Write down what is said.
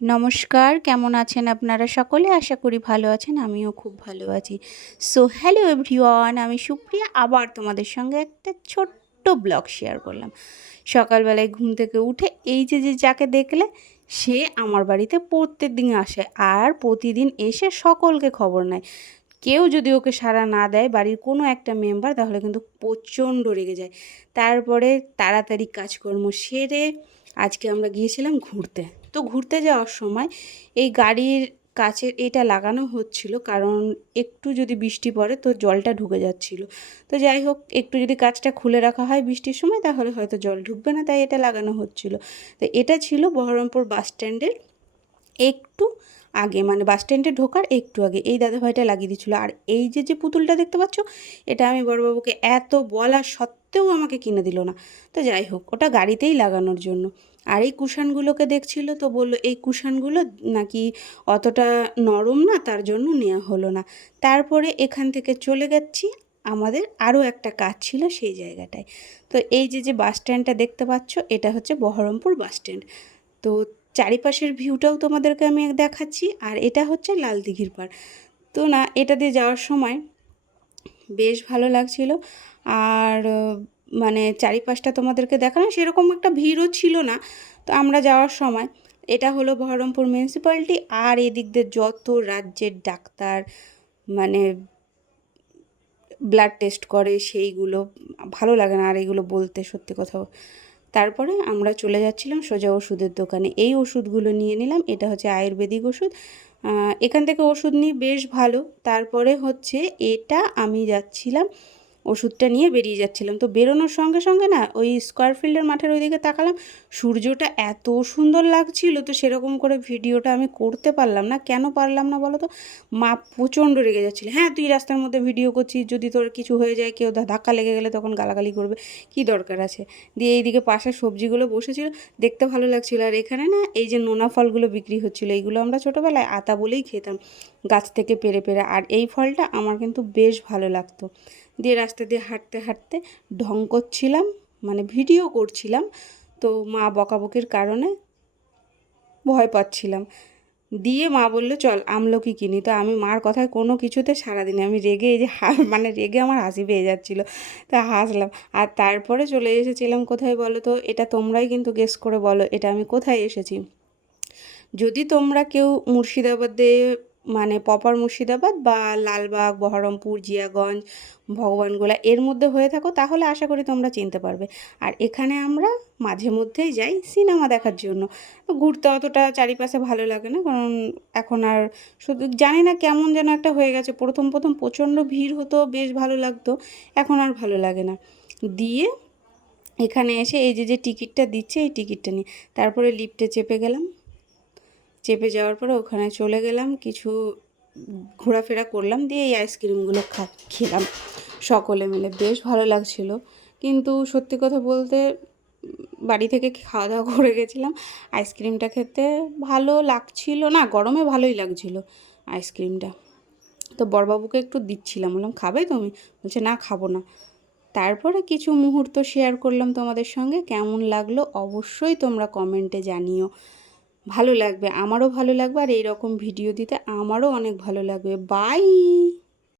নমস্কার, কেমন আছেন আপনারা সকলে? আশা করি ভালো আছেন, আমিও খুব ভালো আছি। সো হ্যালো এভরিওয়ান, আমি সুপ্রিয়া আবার তোমাদের সঙ্গে একটা ছোট্ট ব্লগ শেয়ার করলাম। সকালবেলায় ঘুম থেকে উঠে এই যে যাকে দেখলে, সে আমার বাড়িতে প্রত্যেকদিন আসে আর প্রতিদিন এসে সকলকে খবর নেয়। কেউ যদি ওকে সাড়া না দেয়, বাড়ির কোনো একটা মেম্বার, তাহলে কিন্তু প্রচণ্ড রেগে যায়। তারপরে তাড়াতাড়ি কাজকর্ম সেরে আজকে আমরা গিয়েছিলাম ঘুরতে। তো ঘুরতে যাওয়ার সময় এই গাড়ির কাচের এটা লাগানো হচ্ছিল, কারণ একটু যদি বৃষ্টি পড়ে তো জলটা ঢুকে যাচ্ছিল। তো যাই হোক, একটু যদি কাচটা খুলে রাখা হয় বৃষ্টির সময়, তাহলে হয়তো জল ঢুকবে না, তাই এটা লাগানো হচ্ছিল। তো এটা ছিল বহরমপুর বাস স্ট্যান্ডের একটু আগে, মানে বাস স্ট্যান্ডে ঢোকার একটু আগে এই দাদাভাইটা লাগিয়ে দিচ্ছিলো। আর এই যে পুতুলটা দেখতে পাচ্ছ, এটা আমি বড়বাবুকে এত বলা সত্ত্বেও আমাকে কিনে দিল না। তো যাই হোক, ওটা গাড়িতেই লাগানোর জন্য। আর এই কুশানগুলোকে দেখছিল, তো বলল এই কুশানগুলো নাকি অতটা নরম না, তার জন্য নেওয়া হলো না। তারপরে এখান থেকে চলে যাচ্ছি, আমাদের আরও একটা কাজ ছিল সেই জায়গাটায়। তো এই যে বাস স্ট্যান্ডটা দেখতে পাচ্ছ, এটা হচ্ছে বহরমপুর বাস স্ট্যান্ড। তো চারিপাশের ভিউটাও তোমাদেরকে আমি দেখাচ্ছি। আর এটা হচ্ছে লাল দিঘির পাড়। তো না, এটা দিয়ে যাওয়ার সময় বেশ ভালো লাগছিল। আর মানে চারিপাশটা তোমাদেরকে দেখানো, সেরকম একটা ভিড়ও ছিল না। তো আমরা যাওয়ার সময়, এটা হলো বহরমপুর মিউনিসিপ্যালিটি, আর এদিক দিয়ে যত রাজ্যের ডাক্তার মানে ব্লাড টেস্ট করে সেইগুলো, ভালো লাগে না আর এগুলো বলতে, সত্যি কথা। তারপরে আমরা চলে যাচ্ছিলাম সোজা ওষুধের দোকানে, এই ওষুধগুলো নিয়ে নিলাম। এটা হচ্ছে আয়ুর্বেদিক ওষুধ, এখান থেকে ওষুধ নিই বেশ ভালো। তারপরে হচ্ছে এটা আমি যাচ্ছিলাম, ওষুধটা নিয়ে বেরিয়ে যাচ্ছিলাম। তো বেরোনোর সঙ্গে সঙ্গে না, ওই স্কোয়ার ফিল্ডের মাঠের ওইদিকে তাকালাম, সূর্যটা এত সুন্দর লাগছিল। তো সেরকম করে ভিডিওটা আমি করতে পারলাম না। কেন পারলাম না বলো তো? মা প্রচণ্ড রেগে যাচ্ছিল। হ্যাঁ, তুই রাস্তার মধ্যে ভিডিও করছিস, যদি তোর কিছু হয়ে যায়, কেউ ধাক্কা লেগে গেলে তখন গালাগালি করবে, কি দরকার আছে? দিয়ে এইদিকে পাশে সবজিগুলো বসেছিল, দেখতে ভালো লাগছিলো। আর এখানে না, এই যে নোনা ফলগুলো বিক্রি হচ্ছিলো, এইগুলো আমরা ছোটোবেলায় আতা বলেই খেতাম, গাছ থেকে পেরে পেরে। আর এই ফলটা আমার কিন্তু বেশ ভালো লাগতো। দিয়ে রাস্তা দিয়ে হাঁটতে হাঁটতে ঢং করছিলাম, মানে ভিডিও করছিলাম। তো মা বকাবকির কারণে ভয় পাচ্ছিলাম। দিয়ে মা বললো চল আমলকি কিনি। তো আমি মার কথায় কোনো কিছুতে সাড়া দিইনি, আমি রেগে, এই যে মানে রেগে আমার হাসি পেয়ে যাচ্ছিলো, তা হাসলাম। আর তারপরে চলে এসেছিলাম কোথায় বলো তো? এটা তোমরাই কিন্তু গেস করে বলো এটা আমি কোথায় এসেছি। যদি তোমরা কেউ মুর্শিদাবাদে, মানে প্রপার মুর্শিদাবাদ বা লালবাগ, বহরমপুর, জিয়াগঞ্জ, ভগবানগোলা এর মধ্যে হয়ে থাকো, তাহলে আশা করি তোমরা চিনতে পারবে। আর এখানে আমরা মাঝে মধ্যেই যাই সিনেমা দেখার জন্য। ঘুরতে অতটা চারিপাশে ভালো লাগে না, কারণ এখন আর শুধু জানি না কেমন যেন একটা হয়ে গেছে। প্রথম প্রথম প্রচণ্ড ভিড় হতো, বেশ ভালো লাগতো, এখন আর ভালো লাগে না। দিয়ে এখানে এসে এই যে টিকিটটা দিচ্ছে, এই টিকিটটা নিয়ে তারপরে লিফটে চেপে গেলাম। চেপে যাওয়ার পরে ওখানে চলে গেলাম, কিছু ঘোরাফেরা করলাম, দিয়ে এই আইসক্রিমগুলো খেলাম সকলে মিলে, বেশ ভালো লাগছিল। কিন্তু সত্যি কথা বলতে, বাড়ি থেকে খাওয়া দাওয়া করে গেছিলাম, আইসক্রিমটা খেতে ভালো লাগছিল না, গরমে ভালোই লাগছিল আইসক্রিমটা। তো বড়বাবুকে একটু দিচ্ছিলাম, বললাম খাবে তুমি? বলছে না, খাবো না। তারপরে কিছু মুহূর্ত শেয়ার করলাম তোমাদের সঙ্গে, কেমন লাগলো অবশ্যই তোমরা কমেন্টে জানিও। ভালো লাগবে, আমারও ভালো লাগবে, আর এইরকম ভিডিও দিতে আমারও অনেক ভালো লাগবে। বাই।